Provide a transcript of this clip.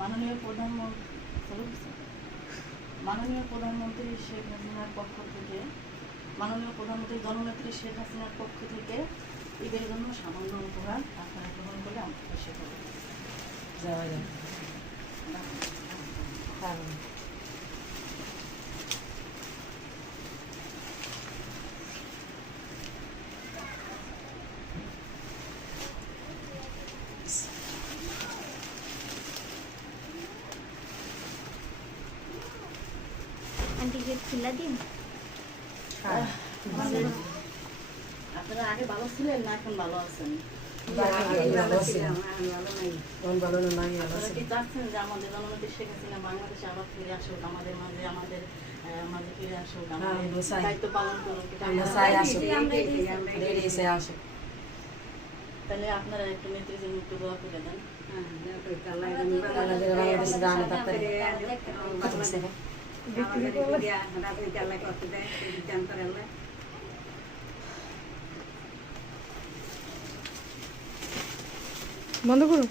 মাননীয় প্রধানমন্ত্রী শেখ হাসিনার পক্ষ থেকে, মাননীয় প্রধানমন্ত্রী জননেত্রী শেখ হাসিনার পক্ষ থেকে ঈদের জন্য সামান্য উপহার আপনারা গ্রহণ করলে আমরা খুশি করব। যাওয়া যায়। আন্টি গেট খুলে দিন। আপনারা আগে ভালো ছিলেন না এখন ভালো আছেন? আপনারা কি চাচ্ছেন যে আমাদের জননেত্রী শেখ হাসিনা বাংলাদেশে আবার ফিরে আসুক, আমাদের মাঝে মাঝে ফিরে আসুক, আমাদের দায়িত্ব পালন করুক? তাহলে আপনারা একটু নেত্রীর জন্য একটু দোয়া করে দেন। বন্ধ করুন।